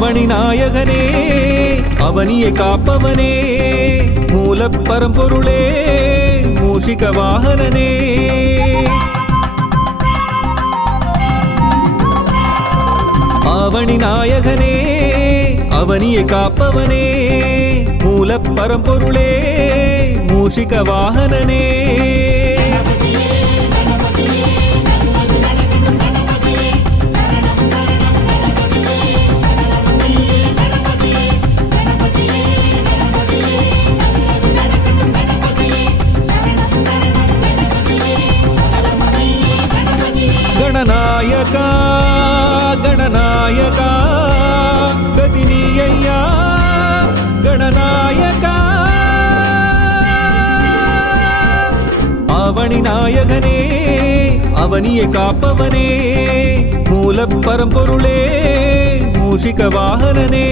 ஆவணி நாயகனே அவனியை காப்பவனே மூலப் பரம்பொருளே மூஷிக வாகனனே ஆவணி நாயகனே அவனியை காப்பவனே மூலப் பரம்பொருளே மூஷிக வாகனனே गणनायका गणनायका गतिनीय्या गणनायका आवणि नायकने அவனியை காப்பவனே மூலப் பரம்பொருளே மூஷிக வாகனனே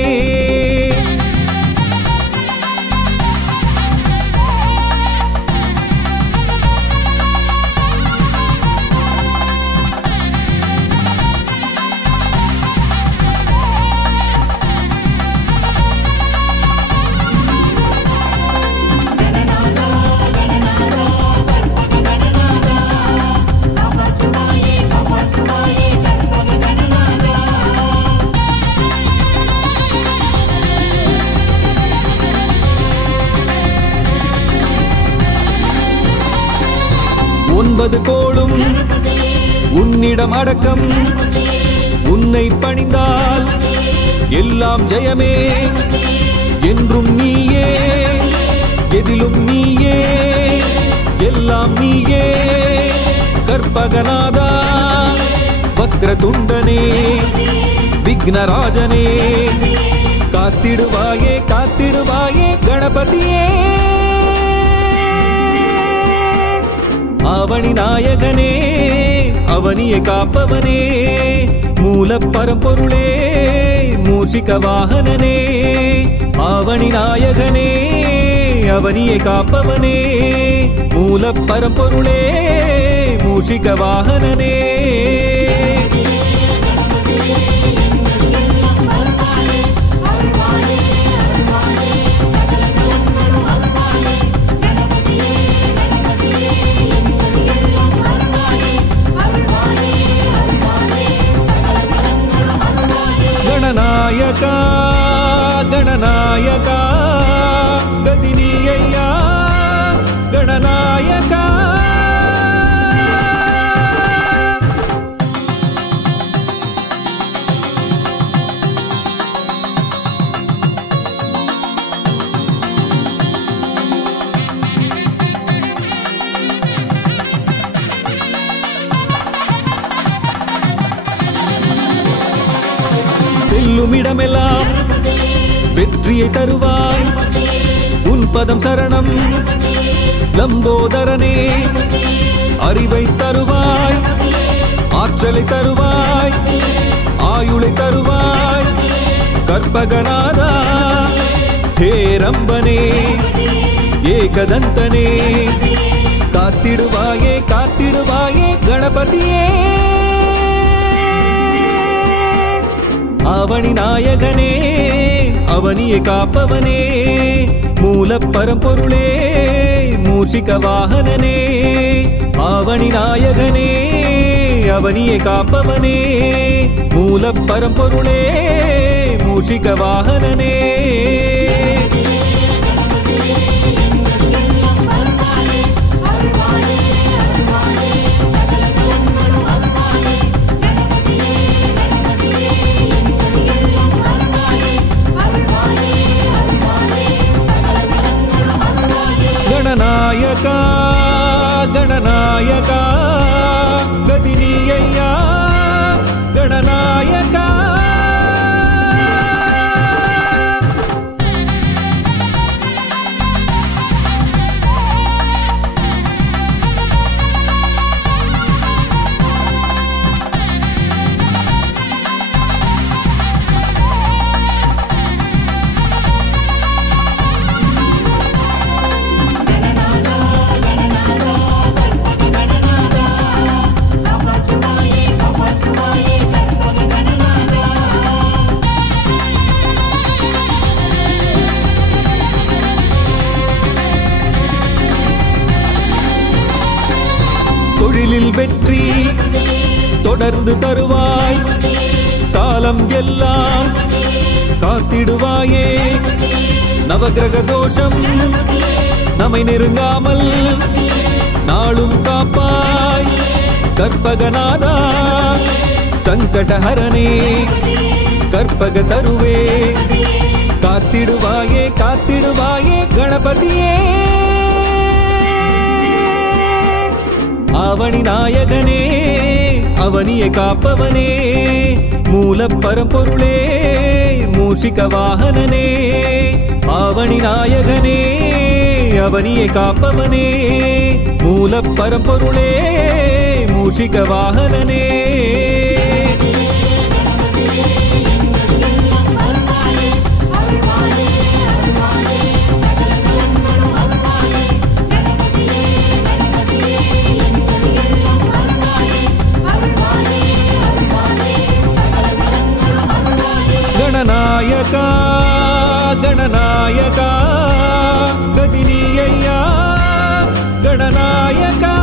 ஒன்பது கோளும் உன்னிடம் அடக்கம் உன்னை பணிந்தால் எல்லாம் ஜெயமே என்றும் நீயே எதிலும் நீயே எல்லாம் நீயே கற்பகநாதா வக்ரதுண்டனே விக்னராஜனே காத்திடுவாயே காத்திடுவாயே கணபதியே ஆவணி நாயகனே அவனியை காப்பவனே மூலப் பரம்பொருளே மூஷிக வாகனனே ஆவணி நாயகனே அவனியை காப்பவனே மூலப் பரம்பொருளே மூஷிக வாகனனே गणनायका गणनायका गतिनीय्या गणनायका செல்லுமிடமெல்லாம் வெற்றியை தருவாய் உன் பதம் சரணம் லம்போதரனே அறிவை தருவாய் ஆற்றலை தருவாய் ஆயுளை தருவாய் கற்பகநாதா ஹேரம்பனே ஏகதந்தனே காத்திடுவாயே காத்திடுவாயே கணபதியே ஆவணி நாயகனே அவனியை காப்பவனே மூலப் பரம்பொருளே மூஷிக வாகனனே ஆவணி நாயகனே அவனியை காப்பவனே மூலப் பரம்பொருளே மூஷிக வாகனனே गणनायका गणनायका गतिनीय्या गणनायका பொழுது தருவாய் காலம் எல்லாம் காத்திடுவாயே நவகிரக தோஷம் நம்மை நெருங்காமல் நாளும் காப்பாய் கற்பகநாதா சங்கடஹரனே கற்பக தருவே காத்திடுவாயே காத்திடுவாயே கணபதியே அவனி நாயகனே அவனியை காப்பவனே மூல பரம்பொருளே மூஷிக வாகனனே அவனி நாயகனே அவனியை காப்பவனே மூல பரம்பொருளே மூஷிக வாகனனே गणनायका गणनायका गदिनीय्या गणनायका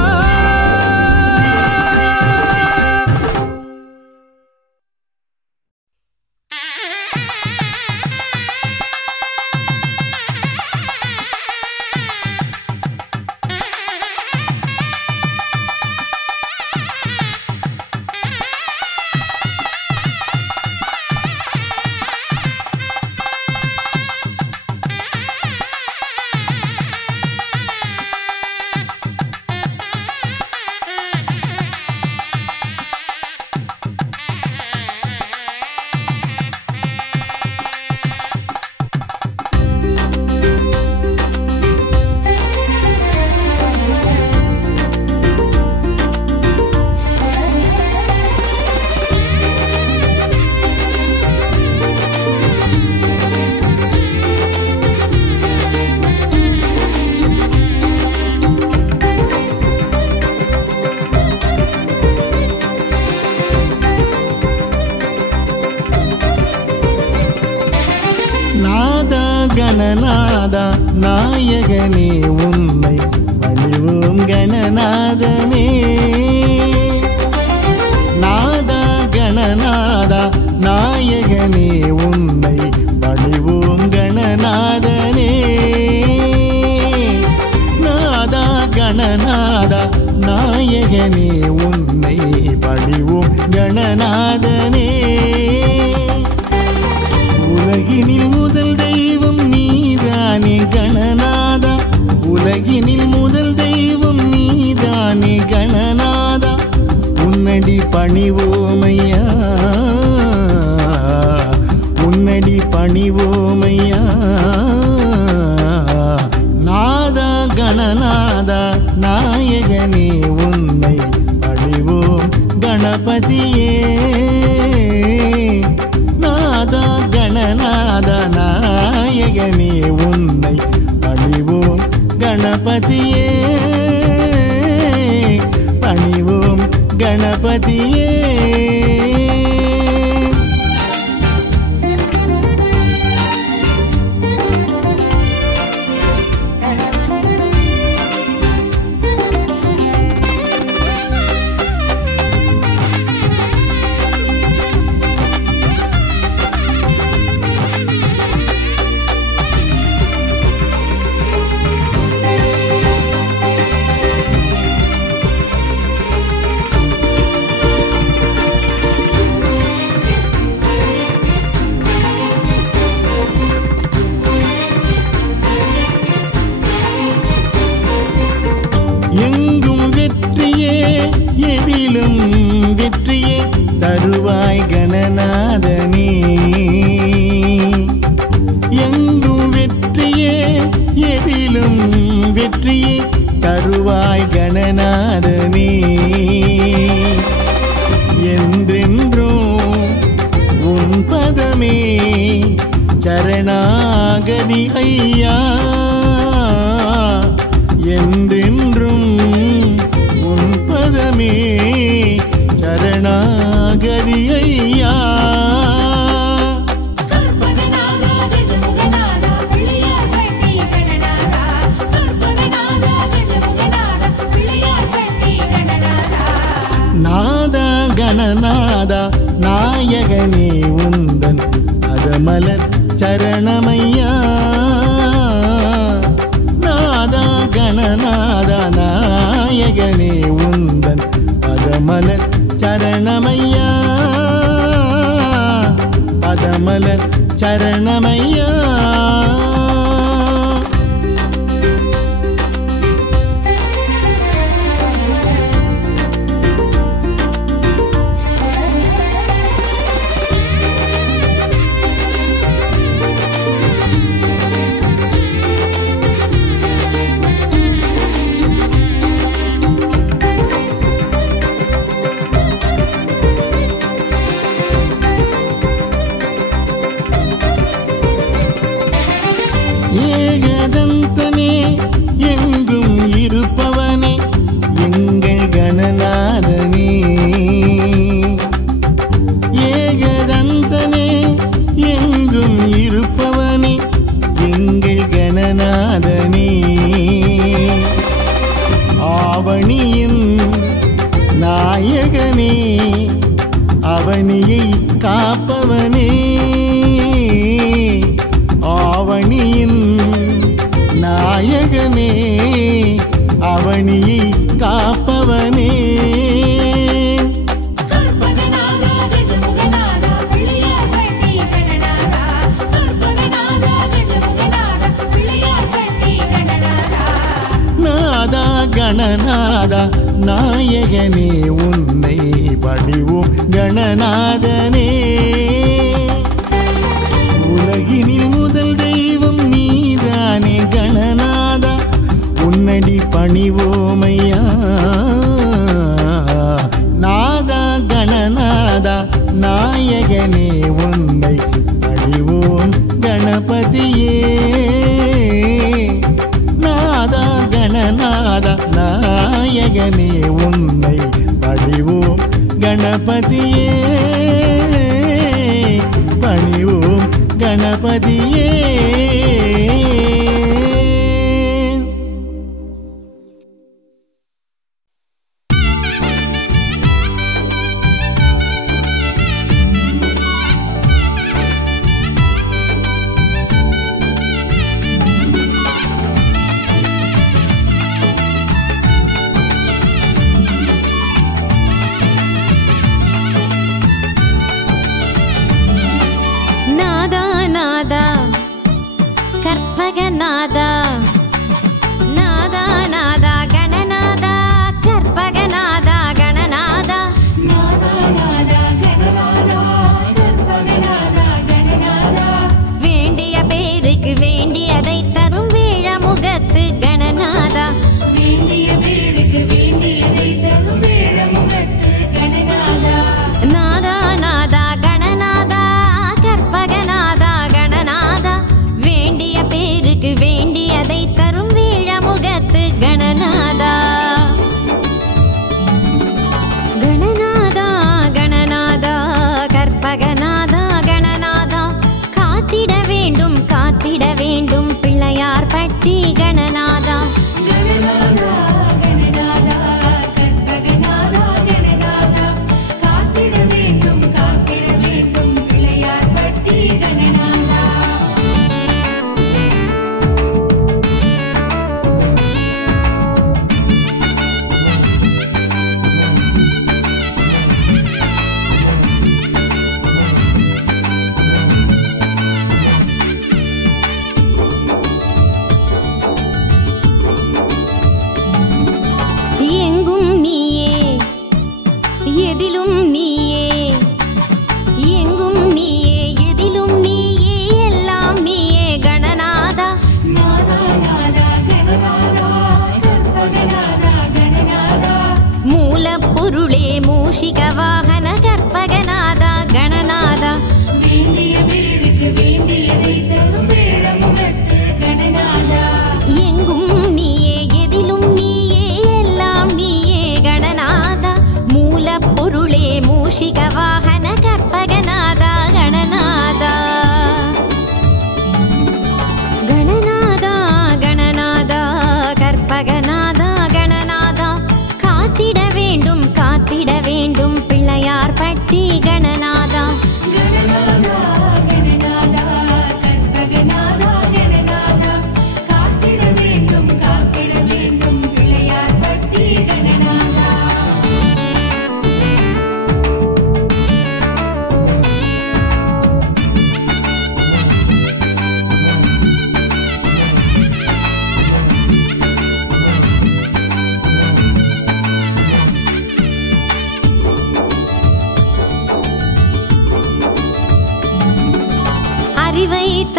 கணநாதா நாயகனே உன்னை பணிவோம் கணநாதனே நாதா கணநாதா நாயகனே உன்னை பணிவோம் கணநாதனே நாதா கணநாதா நாயகனே உன்னை பணிவோம் கணநாதனே உலகினில் முதல் தெய்வம் நீதானே கணநாதா உலகினில் முதல் தெய்வம் நீதானே கணநாதா உன்னடி பணிவோமையா உன்னடி பணிவோமையா நாதா கணநாதா நாயகனே உன்னை பணிவோம் கணபதியே நாதா கணநாதா நாயகனே உன்னை பணிவோம் கணபதியே பணிவோம் கணபதியே எங்கும் வெற்றியே எதிலும் வெற்றியே தருவாய் கணநாதனே எங்கும் வெற்றியே எதிலும் வெற்றியே தருவாய் கணநாதனே என்றென்றும் உன் பதமே சரணாகதி ஐயா என்றென்றும் உன் பதமே சரணாகதி ஐயா நாதா கணநாதா நாயகனே உந்தன் அதமலர் சரணமையா. நாதா கணநாதா நாயகனே உந்தன் பதமலர் சரணமையா. பதமலர் சரணமையா. ஏகதந்தனே எங்கும் இருப்பவனே எங்கள் கணநாதனே. ஏகதந்தனே எங்கும் இருப்பவனே எங்கள் கணநாதனே. ஆவணியின் நாயகனே அவனியை காப்பவனே. ஆவணியின் நாயகனே அவனியை காப்பவனே. நாதா கணநாதா நாயகனே உன்னை பணிவோம் கணநாதனே. உலகினில் முதல் தெய்வம் நீதானே கணநாதா உன்னடி பணிவோமையா. நாதா கணநாதா நாயகனே உன்னை பணிவோம் கணபதியே. நாதா கணநாதா நாயகனே உன்னை பணிவோம் கணபதியே. பணிவோம் கணபதியே. கற்பகநாதா நாதா நாதா கணநாதா கற்பகநாதா கணநாதா. நாதா நாதா கணநாதா கற்பகநாதா கணநாதா. வேண்டிய பேருக்கு வேண்டியதை தரும் வேழமுகத்து கணநாதா. வேண்டிய பேருக்கு வேண்டியதை தரும் வேழமுகத்து கணநாதா. நாதா நாதா கணநாதா கற்பகநாதா கணநாதா. வேண்டிய பேருக்கு வேண்டிய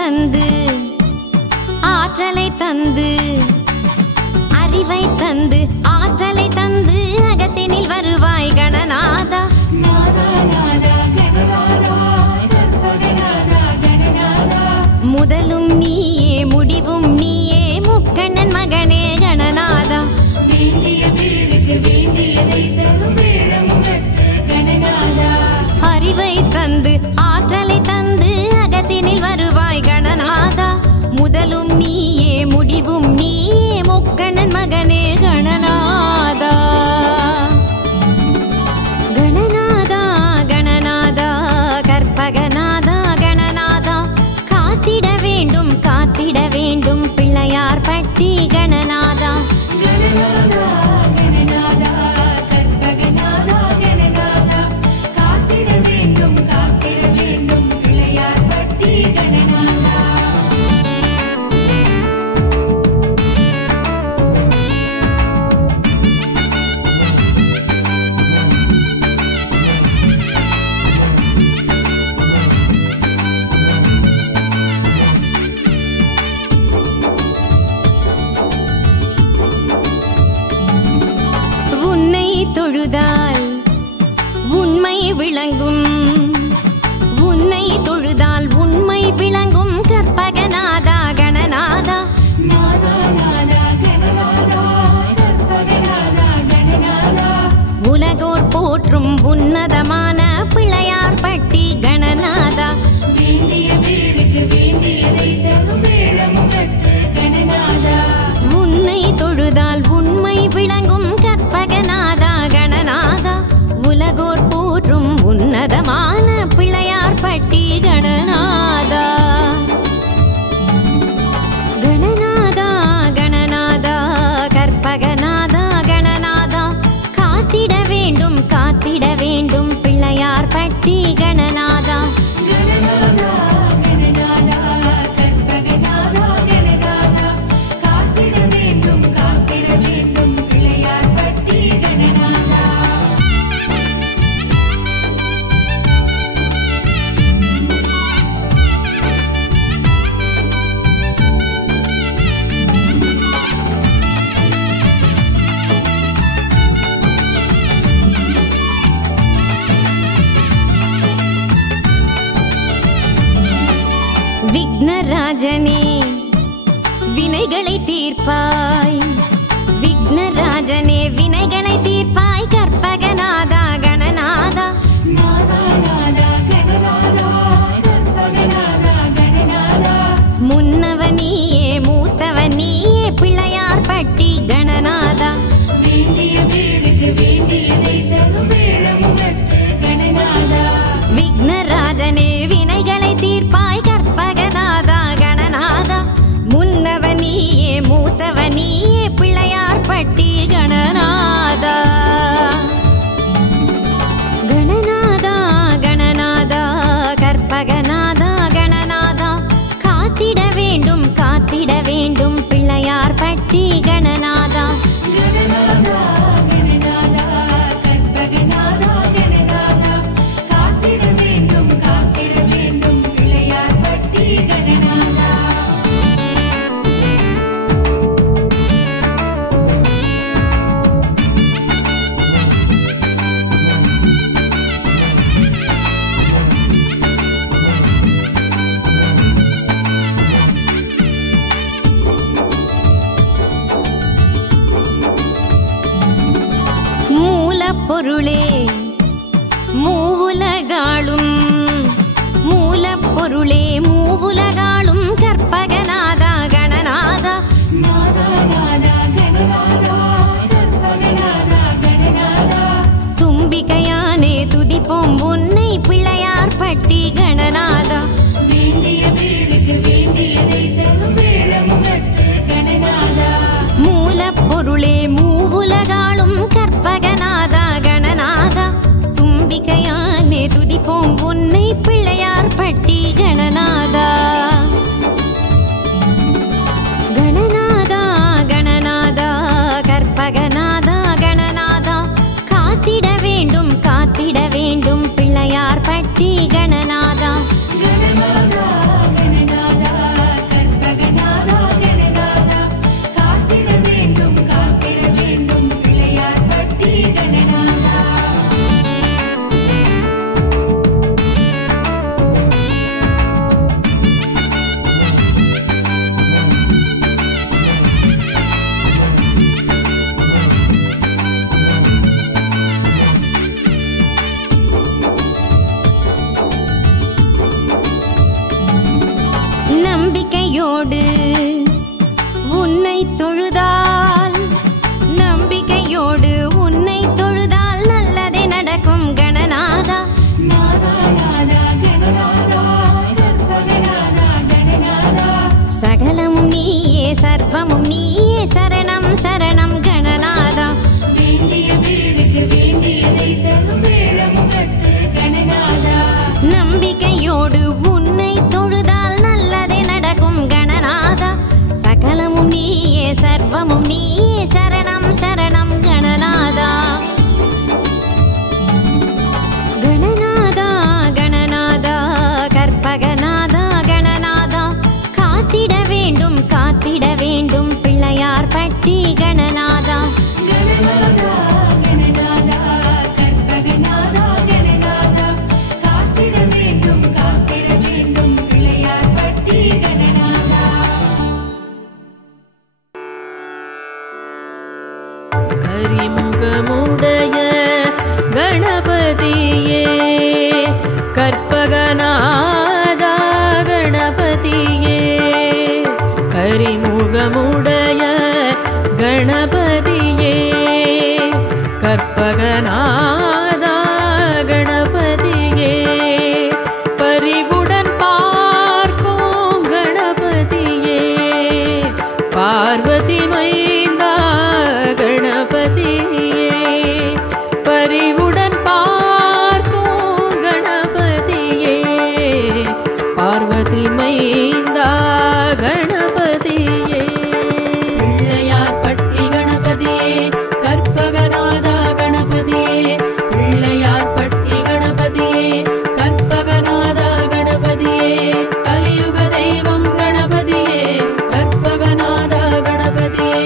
தந்து ஆற்றலை தந்து அறிவை தந்து ஆற்றலை தந்து அகத்தினில் வருவாய் கணநாதா. முதலும் நீயே முடிவும் நீயே முக்கண்ணன் மகனே கணநாதா. அறிவை தந்து ஆற்றலை தந்து அகத்தினில் வருவாய் கணநாதா. முதலும் நீயே முடிவும் நீயே முக்கண்ணன் மகனே கணநாதா. கணநாதா கணநாதா கற்பகநாதா கணநாதா காத்திட வேண்டும் பிள்ளையார் பட்டி கணநாதா. தொழுதால் உண்மை விளங்கும் உன்னை தொழுதால் உண்மை விளங்கும் கற்பகநாதா கணநாதா. உலகோர் போற்றும் உன்னதமான பிள்ளையார் பட்டி கணநாதா. உன்னை தொழுதால் உண்மை விளங்கும் கற்பகநாதா கணநாதா. உலகோர் போற்றும் உன்னதமான பிள்ளையார் பட்டி கணநாதா. கணநாதா கணநாதா கற்பகநாதா கணநாதா காத்திட வேண்டும் பிள்ளையார் பட்டி கணநாதா. விக்னராஜனே வினைகளை தீர்ப்பாய் விக்னராஜனே வினைகளை தீர்ப்பாய் கற்பகநாதா கணநாதா. முன்னவனியே மூத்தவனியே பிள்ளையார் பட்டி கணநாதா. விக்னராஜனே வினைகளை தீர்ப்பாய் கற்பகநாதா கணநாதா. முன்னவனியே மூத்தவனியே பிள்ளையார் பட்டி கணநாதா. கணநாதா கணநாதா கற்பகநாதா கணநாதா காத்திட வேண்டும் பிள்ளையார் பட்டி கணநாதா. பொருளே மூவுலகாளும் மூலப்பொருளே மூவுலகாளும் கற்பகநாதா கணநாதா. தும்பிக்கையானே துதிப்போம் உன்னை பிள்ளையார் பட்டி கணநாதா. மூலப்பொருளே மூவுலகாளும் கற்பகநாதா கணநாதா. தும்பிக்கையானே துதிப்போம் உன்னை பிள்ளையார் பட்டி கணநாதா. கணநாதா கணநாதா கற்பகநாதா கணநாதா காத்திட வேண்டும் பிள்ளையார் பட்டி கணநாதா. நம்பிக்கையோடு உன்னை தொழுதால் நம்பிக்கையோடு உன்னை தொழுதால் நல்லதே நடக்கும் கணநாதா. சகலமும் நீயே சர்வமும் நீயே சரணம் சரணம் கணநாதா. நம்பிக்கையோடு உன்னை தொழுதால் நல்லதே நடக்கும் கணநாதா. சகலமும் நீயே சர்வமும் நீயே சரணம் சரணம் கணநாதா. கணநாதா கணநாதா கற்பகநாதா கணநாதா காத்திட வேண்டும் பிள்ளையார் பட்டி கணநாதா. கரிமுகமுடைய கணபதியே கற்பகநாதா கணபதியே கரிமுகமுடைய கணபதியே கற்பகநாதா கணபதியே பரிவுடன் பார்க்கும் கணபதியே பார்வதி மைந்தா கணபதியே பரிவுடன் பார்க்கும் கணபதியே பார்வதி மைந்தா கணபதியே பிள்ளையார் பட்டி கணபதியே கற்பகநாதா கணபதியே பிள்ளையார் பட்டி கணபதியே கற்பகநாதா கணபதியே கலியுக தெய்வம் கணபதியே கற்பகநாதா கணபதியே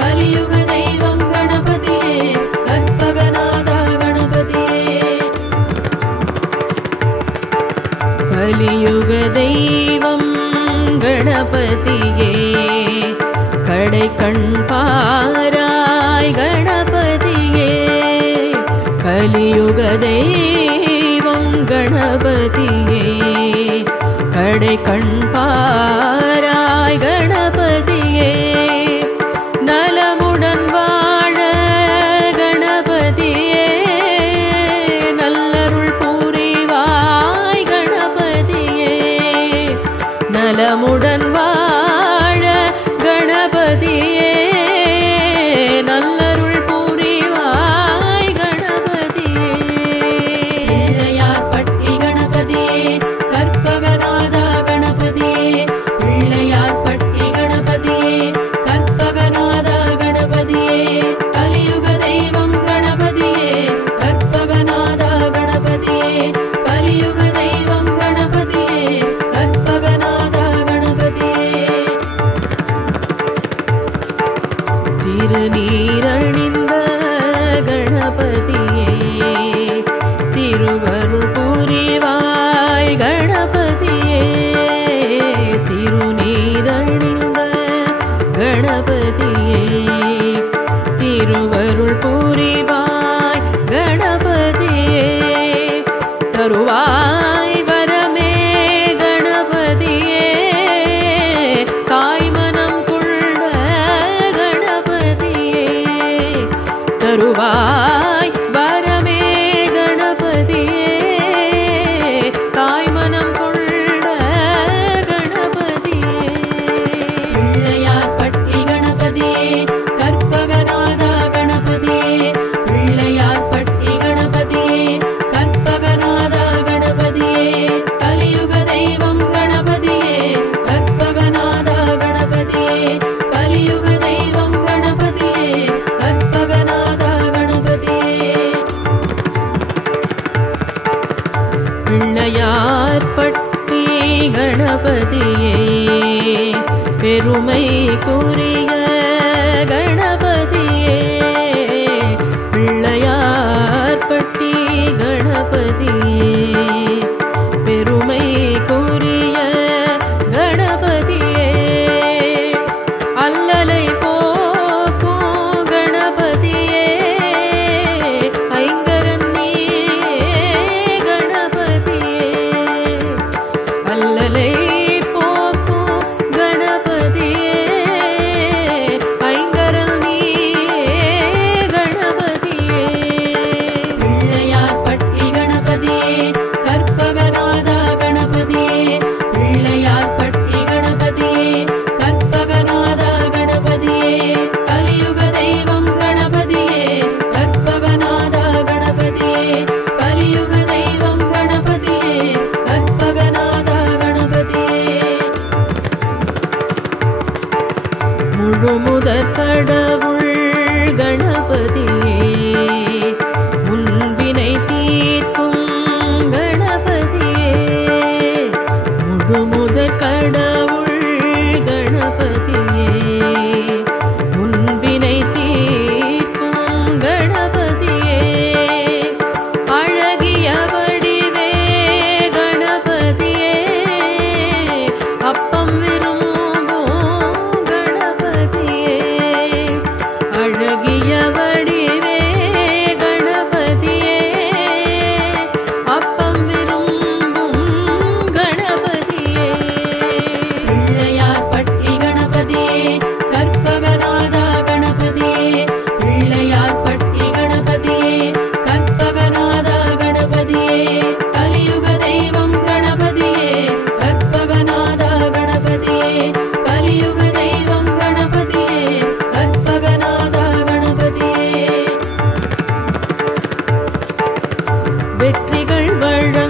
கலியுக தெய்வம் கணபதியே கற்பகநாதா கணபதியே கலியுக தெய்வம் கணபதியே கடை கண் பாராய் கணபதியே கலியுக தெய்வம் கணபதியே கடை கண் பாராய் கணபதியே நலமுடன் வாழ கணபதியே நல்லருள் புரிவாய் கணபதியே நலமுடன் வாழ கணபதியே நல்லருள் புரிவாய் கணபதியே பிள்ளையார் பட்டி கணபதியே கற்பகநாதா கணபதியே பிள்ளையார் பட்டி கணபதியே கற்பகநாதா கணபதியே கலியுக தெய்வம் கணபதியே கற்பகநாதா கணபதியே கலியுக தெய்வம் கணபதியே கற்பகநாதா கணபதியே திருநீரணிந்த கணபதியே திருவருள் புரிவாய் கணபதியே திருநீரணிந்த கணபதியே திருவருள் புரிவாய் கணபதியே தருவாய் வரமே கணபதியே தாய்மனம் கொண்ட கணபதியே தருவாய் வரமே கணபதியே தாய்மனம் கொண்ட கணபதியே பிள்ளையார் பட்டி கணபதியே கற்பகநாதா கணபதியே பிள்ளையார் பட்டி கணபதியே கற்பகநாதா கணபதியே கலியுக தெய்வம் கணபதியே கற்பகநாதா கணபதியே கலியுக தெய்வம் கணபதியே கற்பகநாதா கணபதியே பிள்ளையார் பட்டி கணபதியே பெருமைக்குரிய கணபதியே பிள்ளையார் பட்டி கணபதியே பெருமைக்குரிய கணபதியே அல்லலை போக்கும் கணபதியே ஐங்கரன் நீயே கணபதியே அல்லலை போக்கும் ஆசிகள் வழங்க